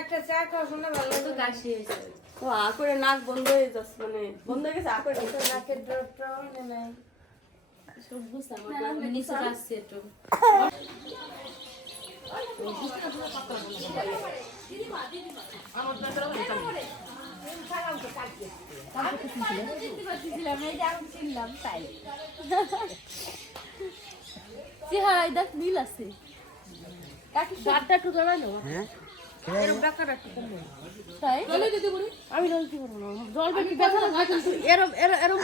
একটা চা খাওয়া শুনে ভালো তো কাশি হয়েছে। ও আ করে নাক বন্ধ হয়ে যাচ্ছে, মানে বন্ধ হয়ে গেছে, আ করে নাকের ড্রপটা নেই সব বুঝতাম নিচে আসছে একটু। চেহারায় দেখ মিল আছে। আমি বলতে পারবো না, জল বেশি ব্যথা না কিন্তু এরম এরম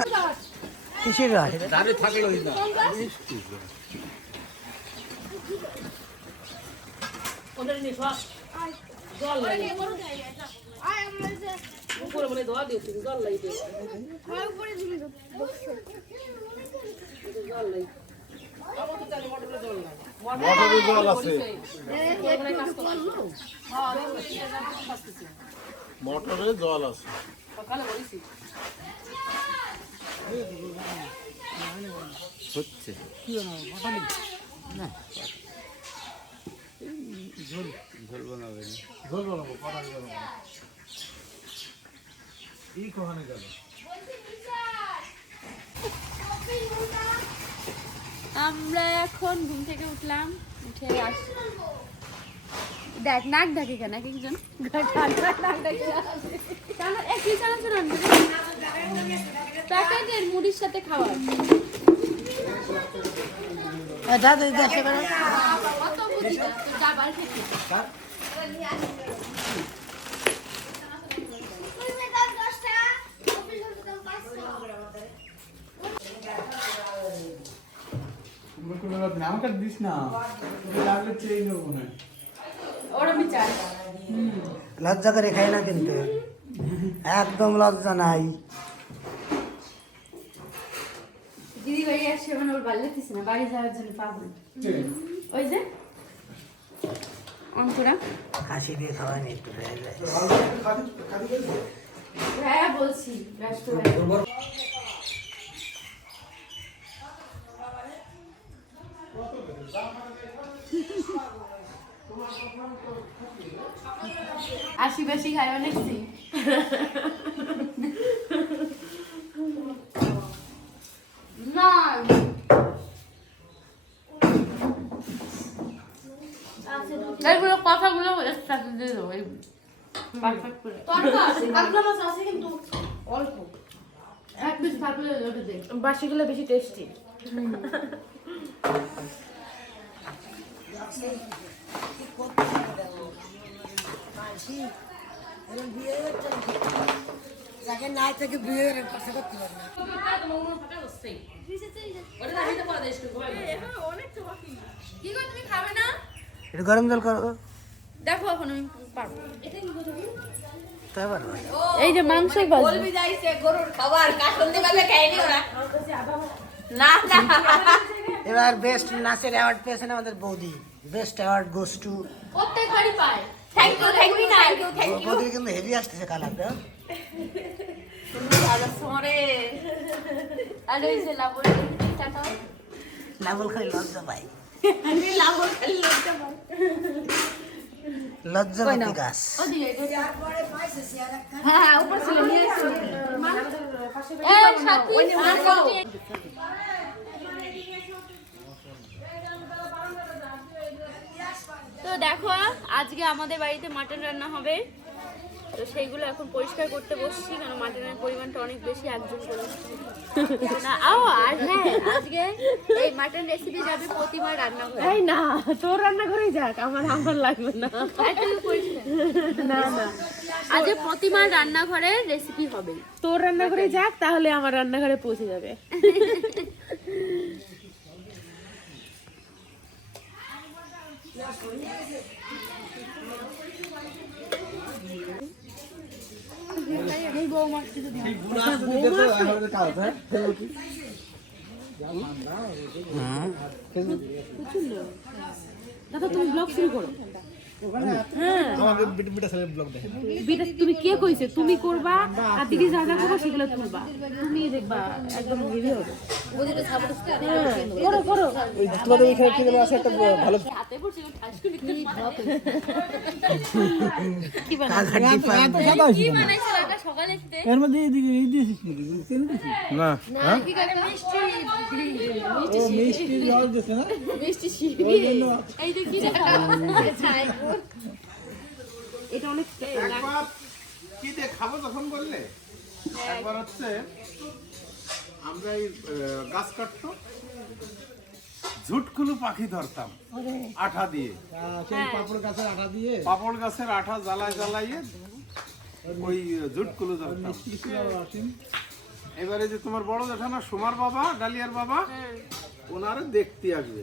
কিসের রায় দাঁড়িয়ে থাকলো না ওদের নিয়ে সব জল লাগে উপরে মানে ধোয়া দিও, তুমি জল লাগে জল লাগে মোটরে জল আছে, মোটরে জল আছে। সকালে বলেছি হচ্ছে না ঝোল ঝোল বানাবে, ঝোল বানাবো, কড়াই বানাবো। এই কোহানে গেল আমরা এখন ঘুম থেকে উঠলাম, উঠে দেখ নাক ডাকে কেন এক একজন প্যাকেটের মুড়ির সাথে খাওয়ার আমাকে দিস না, লাগলে চেয়ে নেবো না। ওরা আমি চাই লজ্জা করে খাই না কিন্তু, একদম লজ্জা নাই। দিদি বাড়ি আসছে, মানে ওর বাড়ি যেতেছি না, বাড়ি যাওয়ার জন্য পাগল। ওই যে অঙ্কুরা হাসি দিয়ে খাওয়াই নি একটু হয়ে যায়। হ্যাঁ বলছি ব্যস্ত হয়ে আশি বেশি খাইবা নাকি না এইগুলো কথাগুলো একসাথে দিয়ে দেবো, এই পারফেক্ট করে তরকা আছে, কাতলা মাছ আছে কিন্তু অল্প। এক পিস থাকলে ওটা দে, বাসিগুলো বেশি টেস্টি। যাকে নাই থেকে বিয়ের পাশে করতে পারে না। কি গো তুমি খাবে না? একটু গরম জল করো, দেখো এখন আমি পারবো। তাই পারবো। এই যে মাংস ভাজি বলবি যাইছে গরুর খাবার কাশন্দি ভাবে খাইনি ওরা। না না এবার বেস্ট নাচের অ্যাওয়ার্ড পেয়েছেন আমাদের বৌদি। বেস্ট অ্যাওয়ার্ড গোস টু প্রত্যেকবারই পায়। Thank you thank you thank you. বৌদির কিন্তু হেভি আসতেছে কালারটা। দাদা সোরে আর ওই যে লাবণ টাটা লাবল খাই লজ্জা পাই, আমি লাবর খালি লজ্জা পাই। লজ্জাবতী গাছ। ও দিয়ে হ্যাঁ উপর ছিল নিয়ে এসো। এই সাথী তো দেখো আজকে আমাদের বাড়িতে মাটন রান্না হবে, তো সেইগুলো এখন পরিষ্কার করতে বসছি, কারণ মাটনের পরিমাণটা অনেক বেশি, একজন করে না। আর হ্যাঁ আজকে এই মাটন রেসিপি যাবে প্রতিবার রান্নাঘরে। এই না তোর রান্নাঘরেই যাক, আমার লাগবে না। না না আজকে প্রতিবার রান্নাঘরে রেসিপি হবে, তোর রান্নাঘরে যাক, তাহলে আমার রান্নাঘরে পৌঁছে যাবে। দাদা তুমি ব্লগ শুরু করো। আমাকে বিটা ছেলের ব্লগ দেখে বিটা তুমি কে কইছে তুমি করবা আর দিদি যা যা করবা সেগুলো তুলবা তুমি দেখবা একদম হেভি হবে করো করো ওই তোমাদের ওইখানে কি যেন আছে একটা ভালো হাতে পড়ছে ঠাস করে কি কি বানাইছো রাকা সকালে খেতে এর মধ্যে এদিকে এই দিয়েছিস নাকি তেল দিয়েছিস না কি কাকা মিষ্টি ও মিষ্টি জল দিয়েছে না মিষ্টি এই যে কি এটা অনেক একবার কি দিয়ে খাবো তখন বললে একবার হচ্ছে আমরা এই গাছ কাটতো ঝুটকুলু পাখি ধরতাম আঠা দিয়ে সেই পাপড় গাছের আটা দিয়ে পাপড় গাছের আঠা জ্বালাইয়ে ওই ঝুটকুলু ধরতাম। এবারে যে তোমার বড় জেঠানা সোমার বাবা ডালিয়ার বাবা ওনারা দেখতে আসবে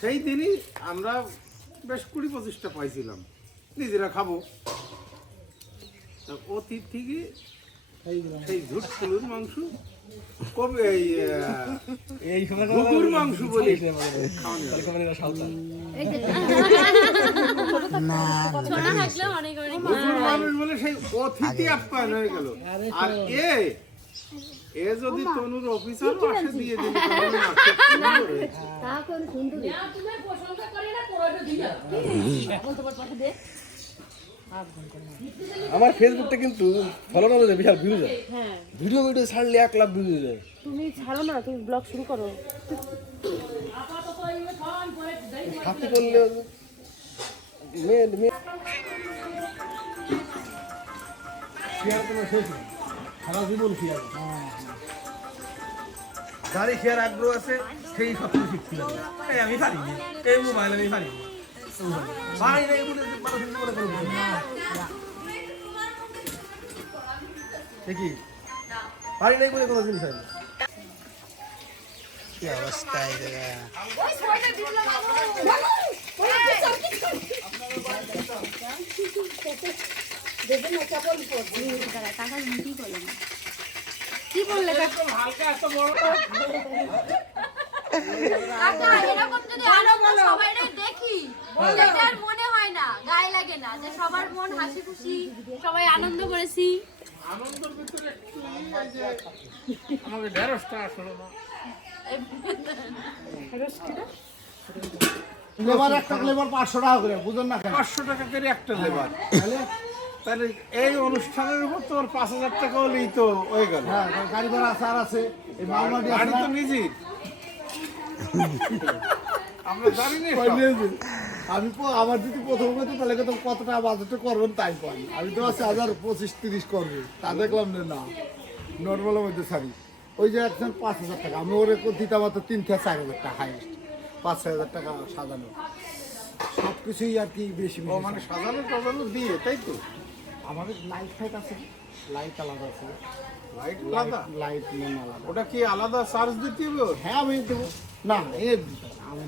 সেই দিনই আমরা বেশ 20-25টা পাইছিলাম নিজেরা খাবো। তা অতীত থেকে সেই ঝুটকুলুর মাংস কবে এই সময় কুকুর মাংস বলি ছোট থাকলে অনেক অনেক কুকুর মানুষ বলে সেই অতিথি আপ্যায়ন হয়ে গেল। আর এ যদি তনুর অফিসার আসে দিয়ে দিল আমার ফেসবুকটা কিন্তু ফলো না হলে বিশাল ভিউজ হয় ভিডিও ছাড়লে 1 লাখ ভিউজ যায় তুমি ছাড়ো না তুমি ব্লগ শুরু করো হাতে করলে শেয়ার কোনো শেষ নেই সারা জীবন শেয়ার যারই শেয়ার আগ্রহ আছে সেই সব কিছু শিখছিল আমি পারি এই মোবাইল আমি পারি পারি না এগুলো মানুষ মনে করে দেখি পারি নাই বলে কোনো জিনিস হয় না কি অবস্থা এই জায়গা কি বললে হালকা এত বড় এরকম যদি আরো সবাইরে দেখি সেটা আর মনে হয় না গায়ে লাগে না যে সবার মন হাসি খুশি সবাই আনন্দ করেছি আনন্দের ভিতরে একটু আমাকে ঢেঁড়সটা আসলো না লেবার একটা লেবার 500 টাকা করে বুঝুন না 500 টাকা করে একটা লেবার তাহলে এই অনুষ্ঠানের উপর তোর 5000 টাকা হলেই তো হয়ে গেল। হ্যাঁ গাড়ি ভাড়া সার আছে এই মালমাটি আছে গাড়ি তো নিজেই আমরা জানি না আমি আমার যদি প্রথম কথা তাহলে কত কত টাকা বাজেট করবেন তাই পাই আমি তো আছে 25-30 করবে তা দেখলাম যে না নর্মালের মধ্যে সারি ওই যে একজন 5000 টাকা আমি ওরে দিতাম তো 3-4,000 টাকা হাইস্ট 5,000 টাকা সাজানো সব কিছুই আর কি বেশি ও মানে সাজানো দিয়ে তাই তো আমাদের লাইট ফাইট আছে লাইট আলাদা আছে লাইট আলাদা লাইট মেন আলাদা ওটা কি আলাদা চার্জ দিতে হবে ওর? হ্যাঁ আমি দেবো না আমি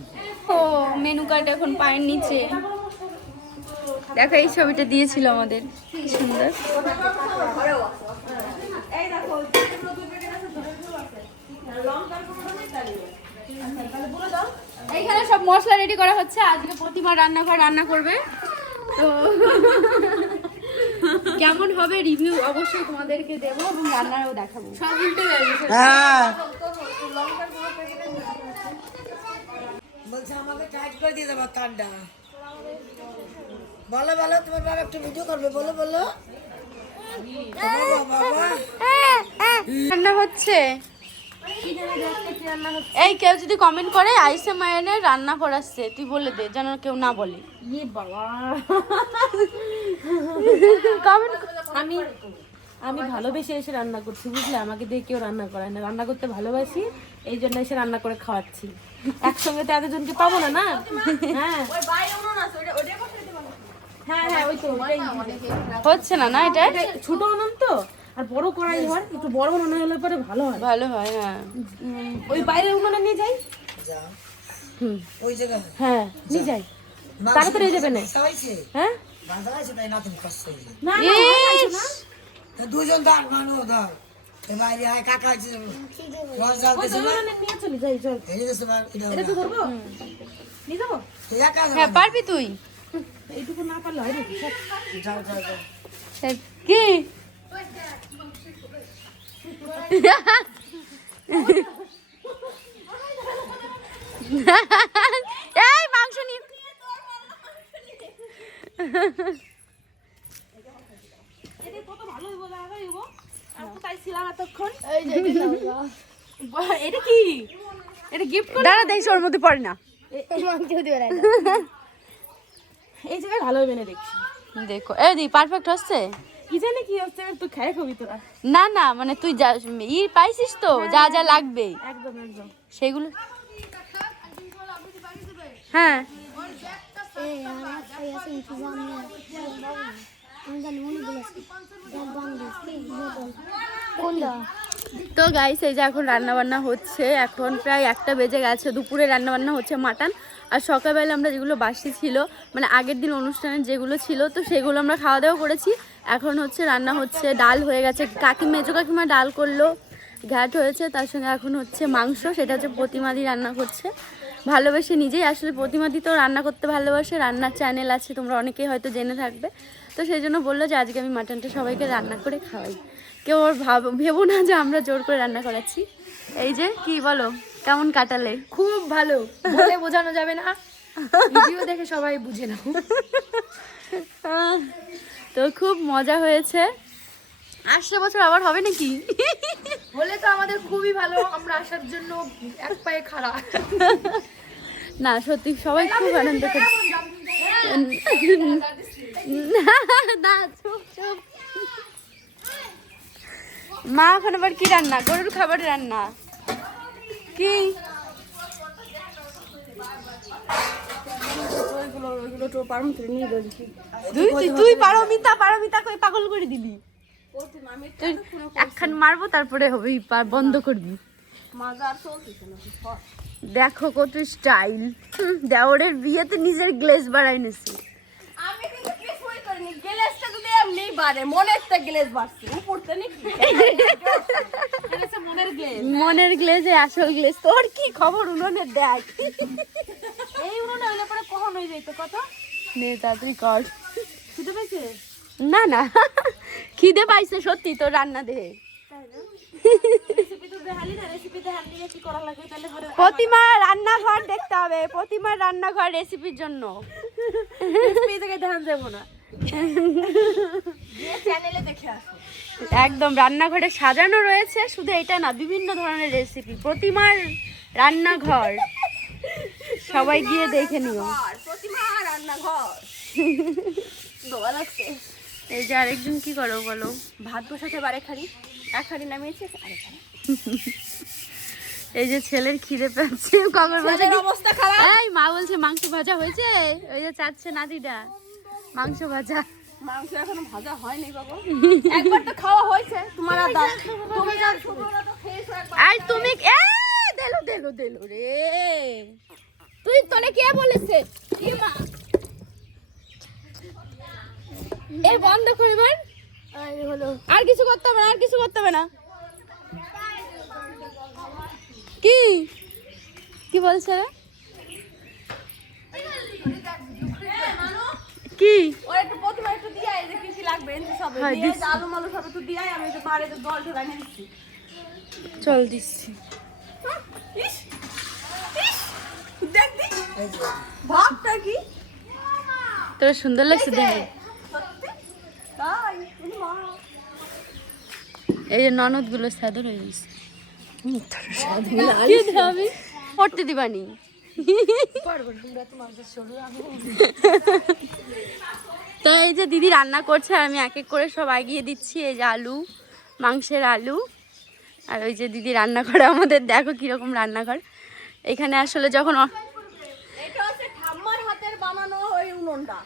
ও মেনু কার্ড এখন পায়ের নিচে দেখো এই ছবিটা দিয়েছিল আমাদের কি সুন্দর এইখানে সব মশলা রেডি করা হচ্ছে আজকে প্রতিমা রান্নাঘর রান্না করবে তো কেমন হবে রিভিউ অবশ্যই তোমাদেরকে দেবো এবং রান্নারও দেখাবো সব উল্টে যাবে হ্যাঁ বলছে আমাকে টাইট করে দিয়ে দেবো ঠান্ডা বলো বলো তোমার বাবা একটু ভিডিও করবে বলো বলো বাবা রান্না হচ্ছে এই কেউ যদি কমেন্ট করে আইসে মায়ের রান্না করাচ্ছে তুই বলে দে যেন কেউ না বলে কমেন্ট আমি আমি ভালোবেসে এসে রান্না করছি বুঝলে আমাকে দিয়ে কেউ রান্না করায় না রান্না করতে ভালোবাসি এই জন্য এসে রান্না করে খাওয়াচ্ছি একসঙ্গে তো এতজনকে পাবো না না হ্যাঁ হ্যাঁ হ্যাঁ ওই তো ওটাই হচ্ছে না না এটা এটা ছোট উনুন তো আর বড় কড়াই হয় একটু বড় উনুন হলে পরে ভালো হয় ভালো হয় হ্যাঁ ওই বাইরে উনুনে নিয়ে যাই যাও হুম ওই জায়গা হ্যাঁ নিয়ে যাই তাড়াতাড়ি হয়ে যাবে না সবাইছে হ্যাঁ বাঁধা আছে তাই না তুমি কষ্ট না না তা দুজন ধর মানুষ ধর এ বাইরে হয় কাকা আছে রস জ্বালতেছে না নিয়ে চলি যাই চল এই যে সবার এটা তো ধরবো নিয়ে যাবো হ্যাঁ পারবি তুই। এইটুকু না পারলে হয় নাকি? যাও যাও যাও কি এই মাংস নিয়ে এটা কত ভালো হইব না হইব? আমি তো চাইছিলাম এতক্ষণ। এটা কি? এটা গিফট করে দাঁড়া দেখি ওর মধ্যে পড়ে না। এই জায়গায় ভালো হবে না দেখছি। দেখো এই দি পারফেক্ট হচ্ছে। কি জানি কি হচ্ছে, তুই খাই খাবি তোরা। না না মানে তুই যা পাইছিস তো যা যা লাগবে একদম একদম। সেগুলো হ্যাঁ তো গাইস এই যে এখন রান্না বান্না হচ্ছে, এখন প্রায় 1টা বেজে গেছে। দুপুরে রান্না বান্না হচ্ছে মাটন, আর সকালবেলা আমরা যেগুলো বাসি ছিল মানে আগের দিন অনুষ্ঠানে যেগুলো ছিল তো সেগুলো আমরা খাওয়া দাওয়া করেছি। এখন হচ্ছে রান্না হচ্ছে, ডাল হয়ে গেছে, মেজো কাকিমা ডাল করলো, ঘাট হয়েছে, তার সঙ্গে এখন হচ্ছে মাংস, সেটা হচ্ছে প্রতিমাদি রান্না করছে। ভালোবেসে নিজেই, আসলে প্রতিমাদি তো রান্না করতে ভালোবাসে, রান্নার চ্যানেল আছে, তোমরা অনেকেই হয়তো জেনে থাকবে। তো সেই জন্য বললো যে আজকে আমি মাটনটা সবাইকে রান্না করে খাওয়াই, কেউ ওর ভেবো না যে আমরা জোর করে রান্না করাচ্ছি। এই যে কি বলো, কেমন কাটালে? খুব ভালো, বলে বোঝানো যাবে না, ভিডিও দেখে সবাই বুঝে নাও। তো খুব মজা হয়েছে। আসছে বছর আবার হবে নাকি? বলে তো আমাদের খুবই ভালো, আমরা আসার জন্য এক পায়ে খাড়া। না সত্যি সবাই খুব আনন্দ করছে। না চুপ চুপ। মা এখন আবার কি রান্না? গরুর খাবার রান্না কি? তুই পারমিতা কই পাগল করে দিলি। তুই একখান মারবো তারপরে হবে, বন্ধ করবি। দেখো কত স্টাইল, দেওরের বিয়েতে নিজের গ্লেজ বাড়াই নিছি। আমি কিন্তু কিছুই করিনি, গ্লেজটা যদি এমনি বাড়ে, মনের তো গ্লেজ বাড়ছে, উপরতে নাকি মনের গ্লেজে আসল গ্লেজ। তোর কি খবর উনোনের? দেখ এই উনুনে হইলে পরে কখন হয়ে যাইতো কত? নে তাড়াতাড়ি কর। শুধু পাইছে না না খিদে পাইছে সত্যি তোর রান্না দেখে। রেসিপি তো দেখালি না, রেসিপি দেখান দিয়ে কি করা লাগে তাহলে পরে প্রতিমা রান্নাঘর দেখতে হবে, প্রতিমার রান্নাঘর রেসিপির জন্য। রেসিপি থেকে দেখান যাবো না, চ্যানেলে দেখে আসো। একদম রান্নাঘরে সাজানো রয়েছে, শুধু এটা না বিভিন্ন ধরনের রেসিপি। প্রতিমার রান্নাঘর সবাই গিয়ে দেখে নিও। প্রতিমা রান্নাঘর দোয়া লাগছে। এই যে আরেকজন কি করো বলো? ভাত বসাতে পারে খালি, এক হাঁড়ি নামিয়েছে আরেকখানি। এই যে ছেলের খিদে পাচ্ছে, কখন বলছে ছেলের অবস্থা খারাপ। এই মা বলছে মাংস ভাজা হয়েছে, ওই যে চাচ্ছে নাতিটা মাংস ভাজা। মাংস এখনো ভাজা হয়নি বাবা, একবার তো খাওয়া হয়েছে তোমার আর দাও। তুমি আর ছোটরা তো খেয়েছো একবার। আর তুমি দেলো দেলো দেলো রে, তুই তোরে কে বলেছে? এই বন্ধ করবেন, আর কিছু করতে হবে না, আর কিছু করতে হবে না। কি কি বলছে রে? কি ওর একটু প্রতিমা একটু দিয়ে আয়, যে কি কি লাগবে এনে সব হ্যাঁ, দিয়ে দিচ্ছি। আলু মালু সব একটু দিয়ে আয়, আমি একটু বাড়ি তো জল ঢেলে এনে দিচ্ছি। চল দিচ্ছি। ইস ইস দেখ দি ভাবটা কি তোর সুন্দর লাগছে দেখে। সত্যি তাই মা। এই যে ননদ গুলো সাদর হয়ে গেছে, পড়তে দিবানি। তো এই যে দিদি রান্না করছে, আমি এক এক করে সব আগিয়ে দিচ্ছি। এই যে আলু, মাংসের আলু, আর ওই যে দিদি রান্না করে আমাদের, দেখো কিরকম রান্নাঘর। এখানে আসলে যখন এটা হচ্ছে ঠাম্মার হাতের বানানো ওই উনুনটা।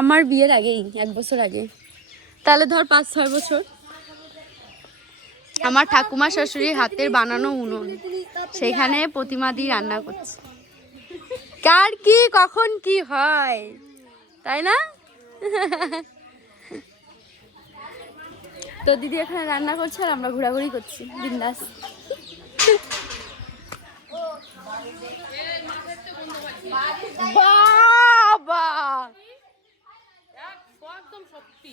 আমার বিয়ের আগেই, 1 বছর আগে, তাহলে ধর 5-6 বছর। আমার ঠাকুমা শাশুড়ির হাতের বানানো উনুন, সেখানে প্রতিমা দিয়ে রান্না করছে। কার কি কখন কি হয়, তাই না? তো দিদি এখানে রান্না করছে আর আমরা ঘোরাঘুরি করছি বিন্দাস। বাবা একদম সত্যি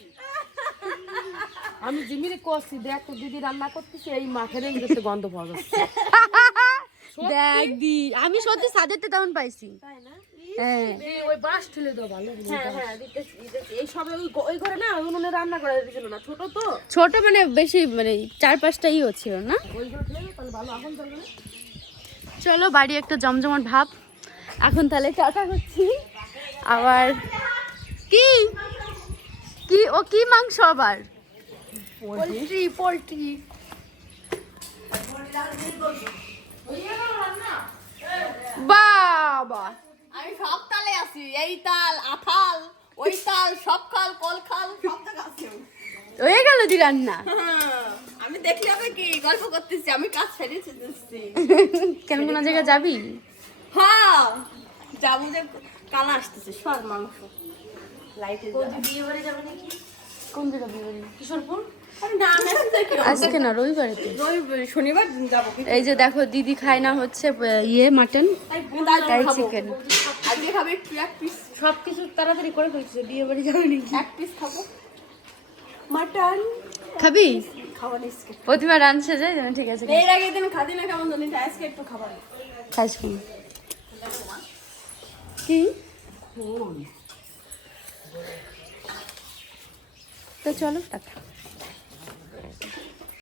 আমি জিমিরে কষি দেখ তো দিদি রান্না করতেছে এই মাঠের এমনিতে গন্ধ পাওয়া যাচ্ছে দেখ দি আমি সত্যি সাজেতে তেমন পাইছি হ্যাঁ এই ওই বাঁশ ঠেলে দাও ভালো হ্যাঁ হ্যাঁ দিতেছি এই সবে ওই ঘরে না উনুনে রান্না করা দিছিল না ছোট তো ছোট মানে বেশি মানে 4-5টা ইও ছিল না। ওই ঘরে ঠেলে দাও তাহলে ভালো এখন চলবে না চলো বাড়ি একটা জমজমাট ভাব। এখন তাহলে টাটা করছি আবার কি কি ও কি মাংস আবার পোল্ট্রি পোল্ট্রি বাবা আমি সব তালে আছি, এই তাল আথাল ওই তাল সব খাল কল খাল সব তাল আছে। হয়ে গেল দি রান্না। আমি দেখলে হবে কি গল্প করতেছি, আমি কাজ ফেলেছি দিচ্ছি। কেন কোনো জায়গায় যাবি? হ্যাঁ যাবো যে কালা আসতেছে সর মাংস লাইটে বিয়ে বাড়ি যাবে নাকি কোন জায়গা বিয়ে বাড়ি? কিশোরপুর আরে না আমি এখন যাই কি আজকে না রবিবারেতে। শনিবার দিন যাবো কি এই যে দেখো দিদি খায় না হচ্ছে মাটন তাই চিকেন। আজকে খাবে একটু এক পিস, সবকিছু তাড়াতাড়ি করে ফেলছে বিয়ে বাড়ি যাবে নাকি এক পিস খাবো মাটন খাবি? খাওয়া নিচ্ছে। প্রতিমা রাঁধছে যে ঠিক আছে এর আগে দিন খাদি না কেমন জানি আজকে একটু খাবার খাইস কোন কি তো চলো টাটা।